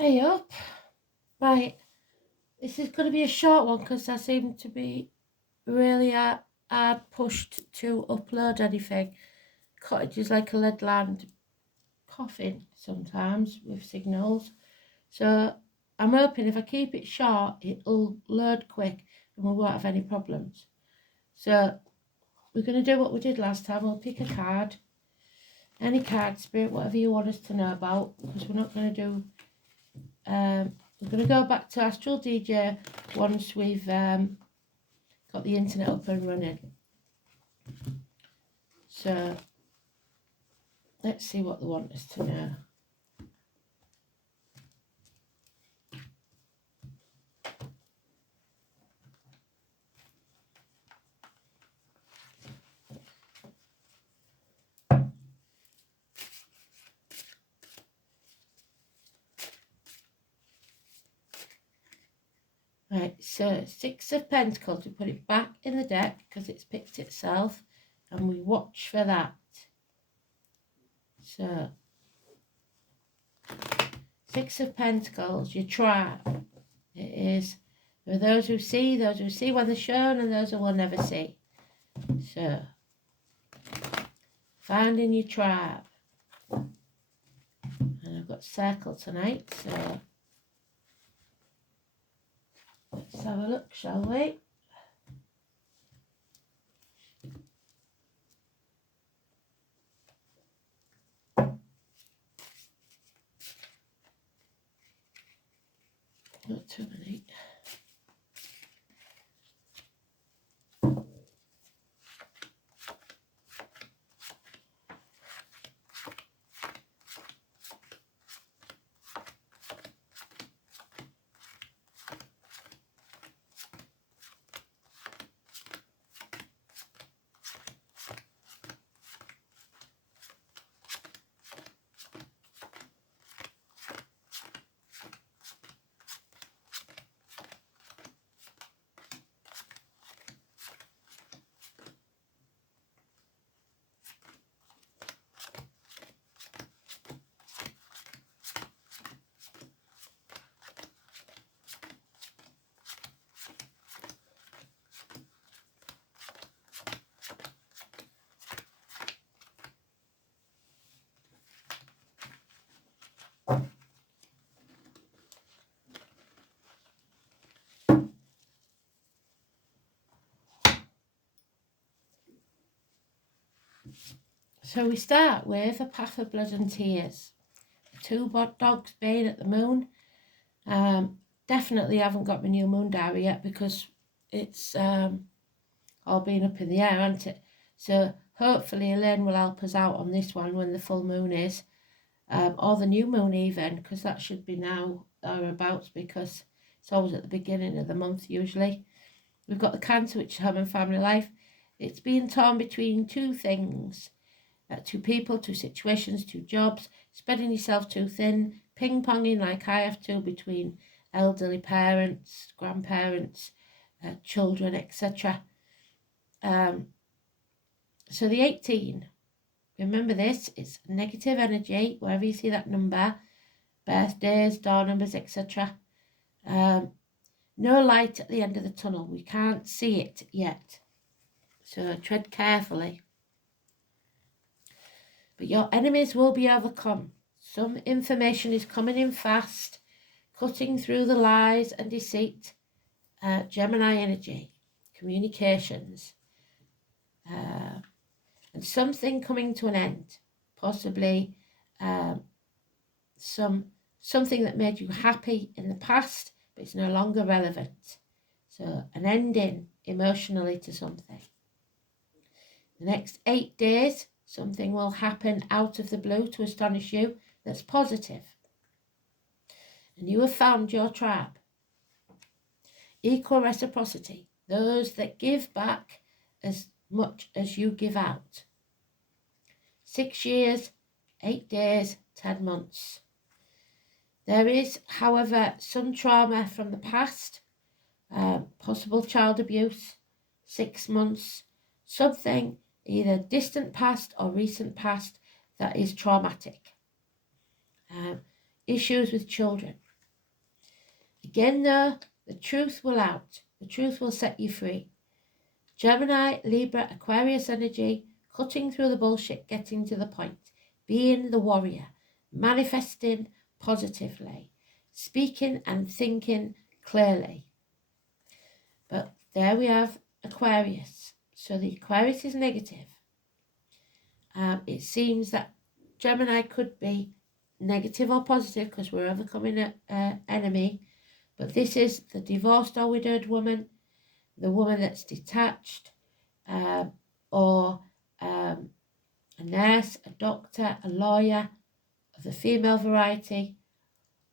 Hey up. Right, this is going to be a short one because I seem to be really hard pushed to upload anything. Cottage is like a lead land coughing sometimes with signals. So I'm hoping if I keep it short, it'll load quick and we won't have any problems. So we're going to do what we did last time. We'll pick a card, any card, spirit, whatever you want us to know about, because we're not going to do we're going to go back to Astral DJ once we've got the internet up and running. So let's see what they want us to know. Right, so Six of Pentacles, we put it back in the deck because it's picked itself and we watch for that. So Six of Pentacles, your tribe. It is, there are those who see when they're shown and those who will never see. So finding your tribe. And I've got circle tonight, so let's have a look, shall we? Not too many. So we start with a path of blood and tears. Two dogs baying at the moon. Definitely haven't got my new moon diary yet because it's all been up in the air, hasn't it? So hopefully Elaine will help us out on this one when the full moon is, or the new moon even, because that should be now or about, because it's always at the beginning of the month usually. We've got the Cancer, which is home and family life. It's being torn between two things. Two people, two situations, two jobs, spreading yourself too thin, ping-ponging like I have to between elderly parents, grandparents, children, etc. So the 18, remember this, it's negative energy, wherever you see that number, birthdays, door numbers, etc. No light at the end of the tunnel. We can't see it yet. So tread carefully. But your enemies will be overcome. Some information is coming in fast, cutting through the lies and deceit. Gemini energy, communications, and something coming to an end. Possibly something that made you happy in the past, but it's no longer relevant. So an ending emotionally to something. The next 8 days, something will happen out of the blue to astonish you that's positive. And you have found your tribe. Equal reciprocity, those that give back as much as you give out. 6 years, 8 days, 10 months. There is, however, some trauma from the past, possible child abuse, 6 months, something either distant past or recent past that is traumatic. Issues with children. Again though, the truth will out. The truth will set you free. Gemini, Libra, Aquarius energy, cutting through the bullshit, getting to the point, being the warrior, manifesting positively, speaking and thinking clearly. But there we have Aquarius. So the Aquarius is negative. It seems that Gemini could be negative or positive because we're overcoming an enemy. But this is the divorced or widowed woman, the woman that's detached, or a nurse, a doctor, a lawyer of the female variety,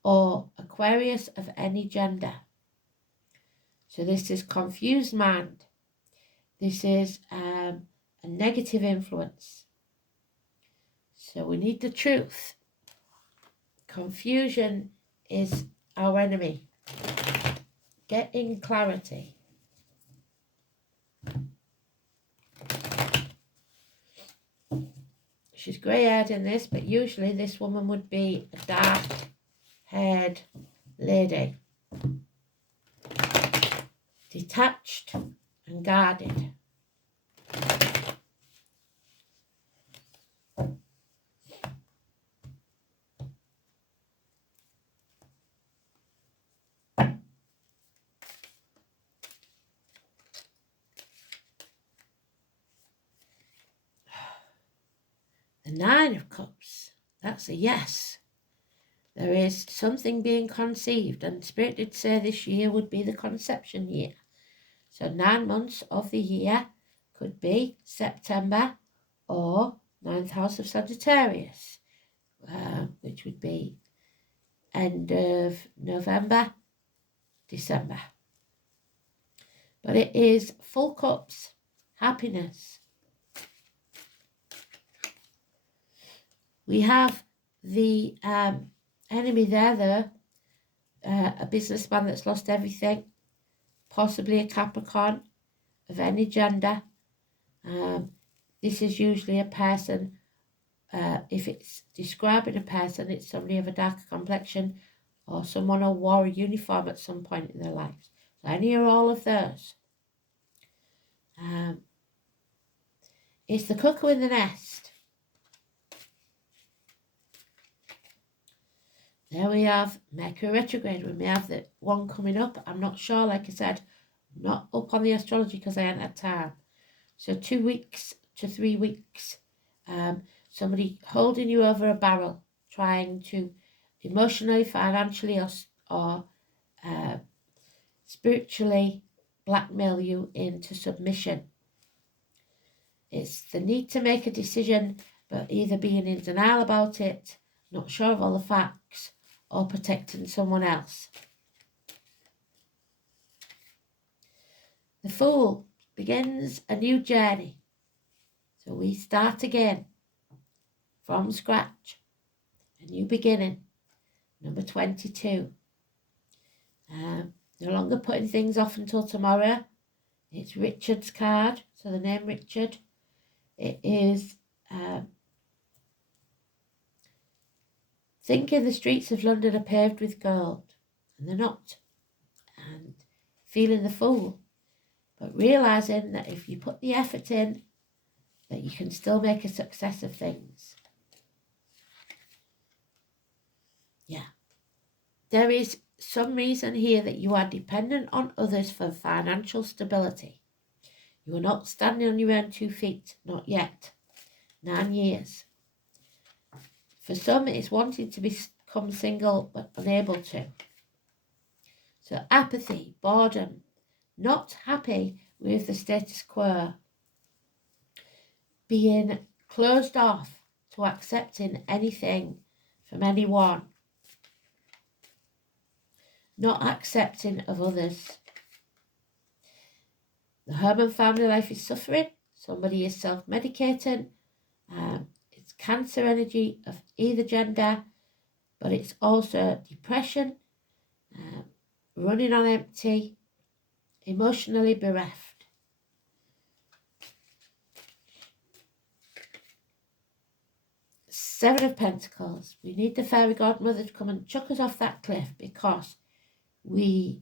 or Aquarius of any gender. So this is confused mind. This is a negative influence. So we need the truth. Confusion is our enemy. Getting clarity. She's grey-haired in this, but usually this woman would be a dark-haired lady. Detached and guarded. The Nine of Cups, that's a yes. There is something being conceived, and Spirit did say this year would be the conception year. So 9 months of the year could be September or 9th house of Sagittarius, which would be end of November, December. But it is full cups, happiness. We have the enemy there, though, a businessman that's lost everything, possibly a Capricorn of any gender. This is usually a person, if it's describing a person, it's somebody of a darker complexion or someone who wore a uniform at some point in their lives. So any or all of those. It's the cuckoo in the nest. There we have Mercury retrograde. We may have the one coming up. I'm not sure. Like I said, I'm not up on the astrology because I haven't had time. So 2 weeks to 3 weeks. Somebody holding you over a barrel, trying to emotionally, financially, or spiritually blackmail you into submission. It's the need to make a decision, but either being in denial about it, not sure of all the facts, or protecting someone else. The Fool begins a new journey. So we start again from scratch. A new beginning. Number 22. No longer putting things off until tomorrow. It's Richard's card. So the name Richard. It is thinking the streets of London are paved with gold. And they're not. And feeling the fool. But realising that if you put the effort in, that you can still make a success of things. Yeah. There is some reason here that you are dependent on others for financial stability. You are not standing on your own 2 feet, not yet. 9 years. For some, it's wanting to become single but unable to. So apathy, boredom, not happy with the status quo, being closed off to accepting anything from anyone, not accepting of others. The home and family life is suffering. Somebody is self-medicating. It's cancer energy of either gender, but it's also depression, running on empty, emotionally bereft. Seven of Pentacles. We need the fairy godmother to come and chuck us off that cliff because we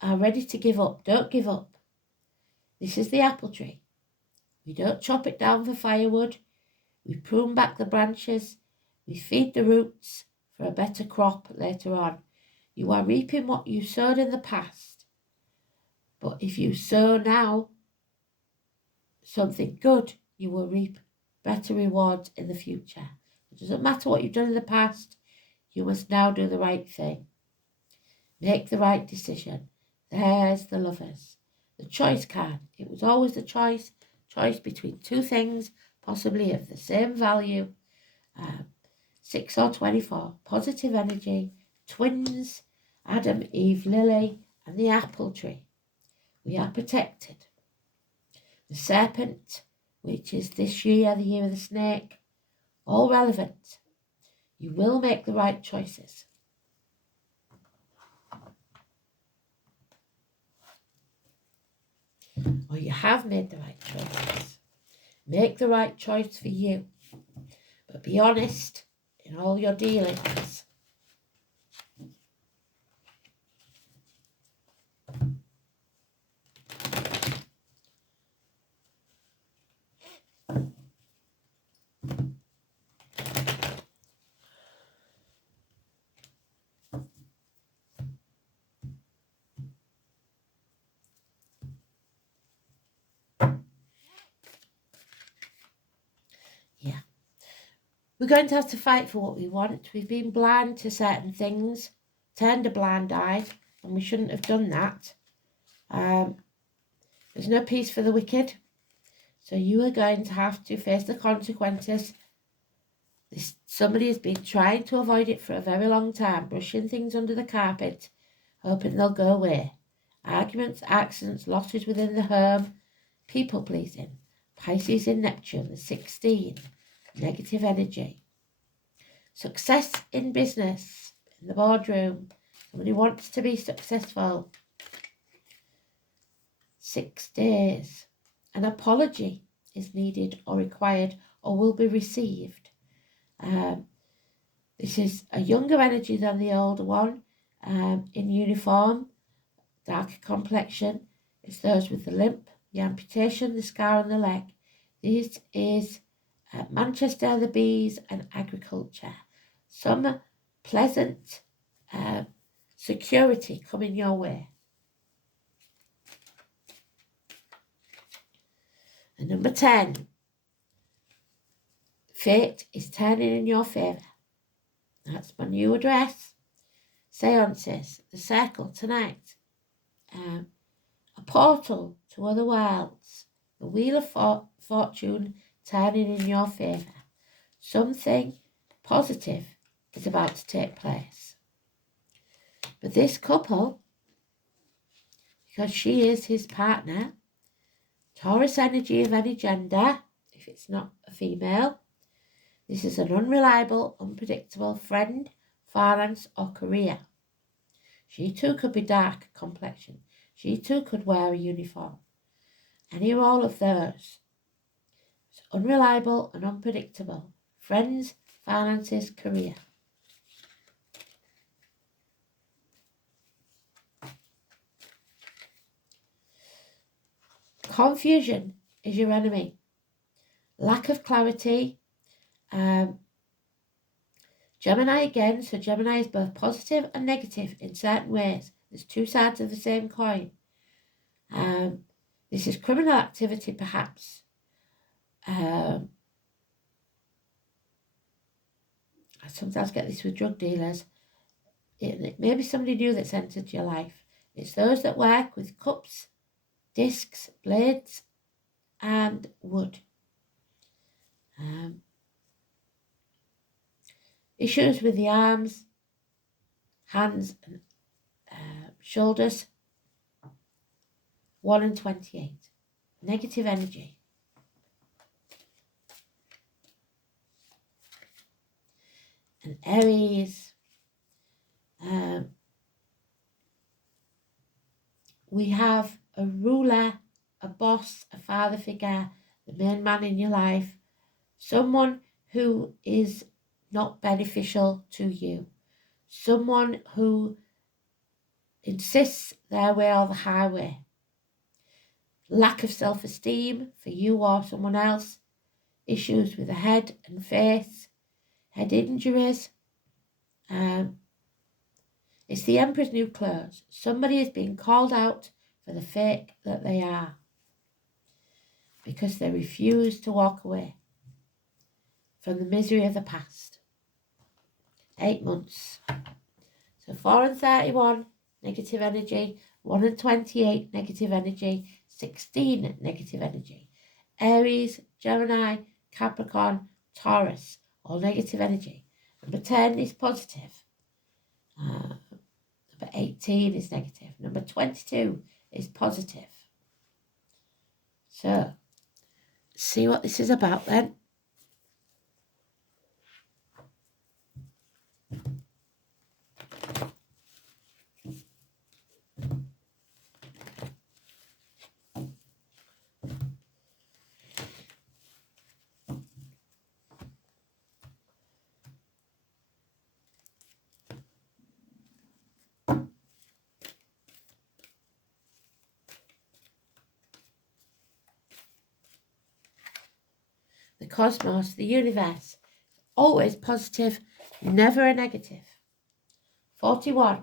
are ready to give up. Don't give up. This is the apple tree. We don't chop it down for firewood. We prune back the branches. We feed the roots for a better crop later on. You are reaping what you sowed in the past. But if you sow now something good, you will reap better rewards in the future. It doesn't matter what you've done in the past. You must now do the right thing. Make the right decision. There's the Lovers. The choice card. It was always the choice between two things, possibly of the same value. 6 or 24. Positive energy. Twins. Adam, Eve, Lily, and the apple tree. We are protected. The serpent, which is this year, the year of the snake. All relevant. You will make the right choices. Or you have made the right choices. Make the right choice for you. But be honest in all your dealings. Yeah. We're going to have to fight for what we want. We've been blind to certain things, turned a blind eye, and we shouldn't have done that. There's no peace for the wicked. So you are going to have to face the consequences. Somebody has been trying to avoid it for a very long time, brushing things under the carpet, hoping they'll go away. Arguments, accidents, losses within the home, people pleasing. Pisces in Neptune, the 16, negative energy. Success in business, in the boardroom. Somebody wants to be successful. 6 days. An apology is needed or required or will be received. This is a younger energy than the older one, in uniform, darker complexion. It's those with the limp, the amputation, the scar on the leg. This is Manchester, the bees, and agriculture. Some pleasant security coming your way. And number 10, fate is turning in your favour. That's my new address. Seances, the circle tonight. A portal to other worlds. The wheel of fortune turning in your favour. Something positive is about to take place. But this couple, because she is his partner, Taurus energy of any gender, if it's not a female, this is an unreliable, unpredictable friend, finance, or career. She too could be dark complexion. She too could wear a uniform. Any or all of those. It's unreliable and unpredictable. Friends, finances, career. Confusion is your enemy. Lack of clarity. Gemini again, so Gemini is both positive and negative in certain ways. There's two sides of the same coin. This is criminal activity, perhaps. I sometimes get this with drug dealers. Maybe somebody new that's entered your life. It's those that work with cups, discs, blades, and wood. Issues with the arms, hands, and shoulders. 1 and 28. Negative energy. And Aries. We have a ruler, a boss, a father figure, the main man in your life, someone who is not beneficial to you, someone who insists their way or the highway. Lack of self-esteem for you or someone else, issues with the head and face, head injuries. It's the Emperor's New Clothes. Somebody is being called out for the fake that they are because they refuse to walk away from the misery of the past. 8 months. So 4 and 31, negative energy. 1 and 28, negative energy. 16, negative energy. Aries, Gemini, Capricorn, Taurus, all negative energy. Number 10 is positive. Number 18 is negative. Number 22 is positive. So, see what this is about then. The cosmos, the universe, always positive, never a negative. 41.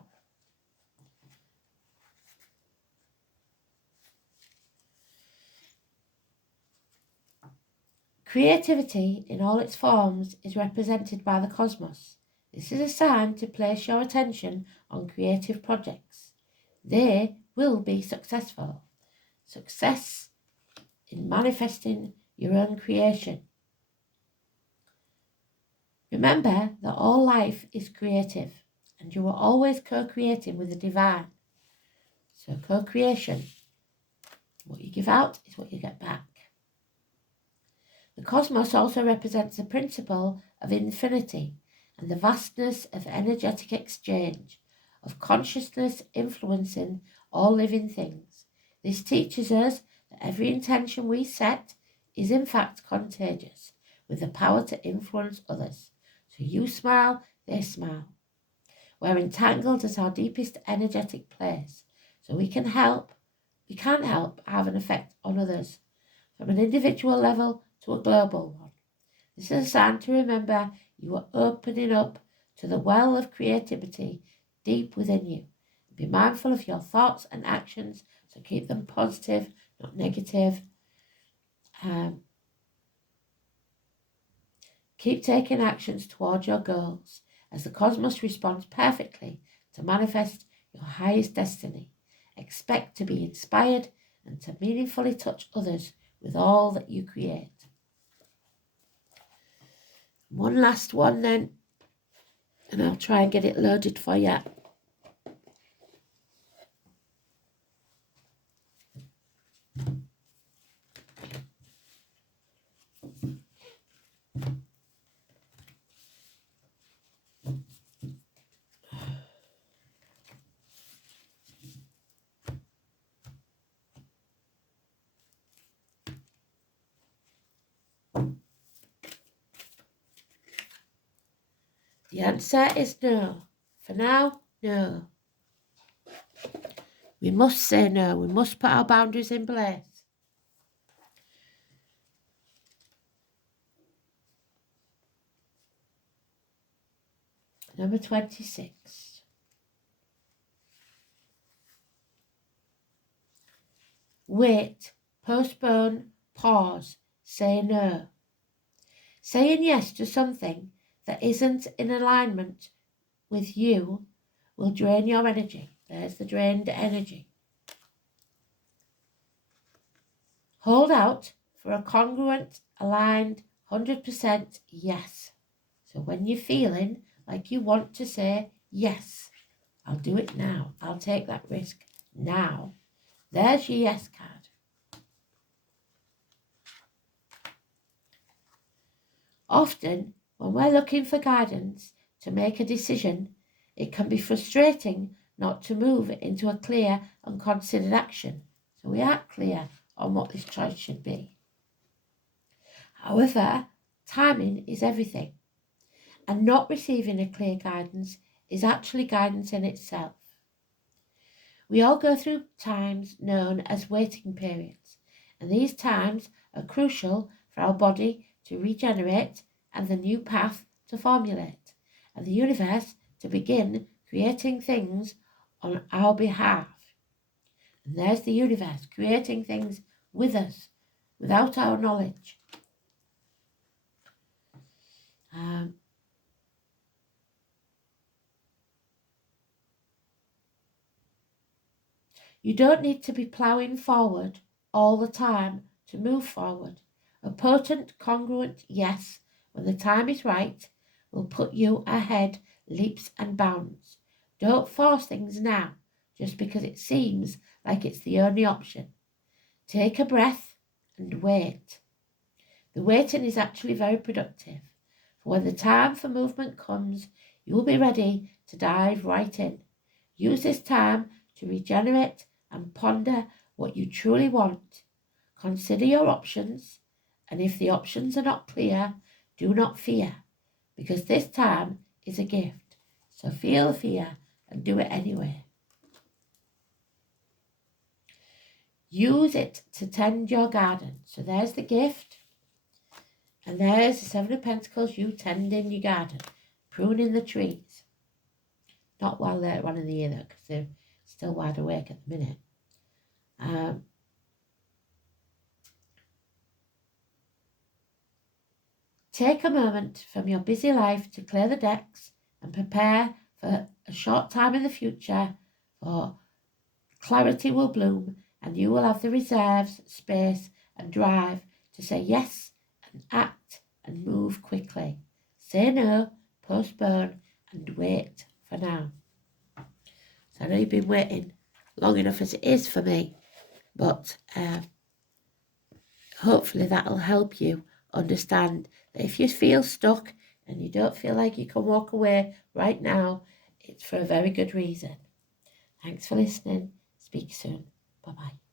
Creativity in all its forms is represented by the cosmos. This is a sign to place your attention on creative projects. They will be successful. Success in manifesting your own creation. Remember that all life is creative and you are always co-creating with the divine. So co-creation, what you give out is what you get back. The cosmos also represents the principle of infinity and the vastness of energetic exchange, of consciousness influencing all living things. This teaches us that every intention we set is in fact contagious, with the power to influence others. So you smile, they smile. We're entangled at our deepest energetic place, so we can't help have an effect on others, from an individual level to a global one. This is a sign to remember you are opening up to the well of creativity deep within you. Be mindful of your thoughts and actions, so keep them positive, not negative. Keep taking actions towards your goals, as the cosmos responds perfectly to manifest your highest destiny. Expect to be inspired and to meaningfully touch others with all that you create. One last one then, and I'll try and get it loaded for you. The answer is no. For now, no. We must say no. We must put our boundaries in place. Number 26. Wait, postpone, pause, say no. Saying yes to something that isn't in alignment with you will drain your energy. There's the drained energy. Hold out for a congruent, aligned, 100% yes. So when you're feeling like you want to say, yes, I'll do it now. I'll take that risk now. There's your yes card. Often, when we're looking for guidance to make a decision, it can be frustrating not to move into a clear and considered action. So we aren't clear on what this choice should be. However, timing is everything, and not receiving a clear guidance is actually guidance in itself. We all go through times known as waiting periods, and these times are crucial for our body to regenerate and the new path to formulate, and the universe to begin creating things on our behalf. And there's the universe creating things with us, without our knowledge. You don't need to be ploughing forward all the time to move forward. A potent, congruent yes, when the time is right, will put you ahead leaps and bounds. Don't force things now, just because it seems like it's the only option. Take a breath and wait. The waiting is actually very productive. For when the time for movement comes, you will be ready to dive right in. Use this time to regenerate and ponder what you truly want. Consider your options, and if the options are not clear, do not fear, because this time is a gift. So feel the fear and do it anyway. Use it to tend your garden. So there's the gift, and there's the Seven of Pentacles, you tending your garden, pruning the trees. Not while later on in the year though, because they're still wide awake at the minute. Take a moment from your busy life to clear the decks and prepare for a short time in the future, for clarity will bloom and you will have the reserves, space and drive to say yes and act and move quickly. Say no, postpone and wait for now. So I know you've been waiting long enough as it is for me, but hopefully that'll help you understand that if you feel stuck and you don't feel like you can walk away right now, it's for a very good reason. Thanks for listening. Speak soon. Bye-bye.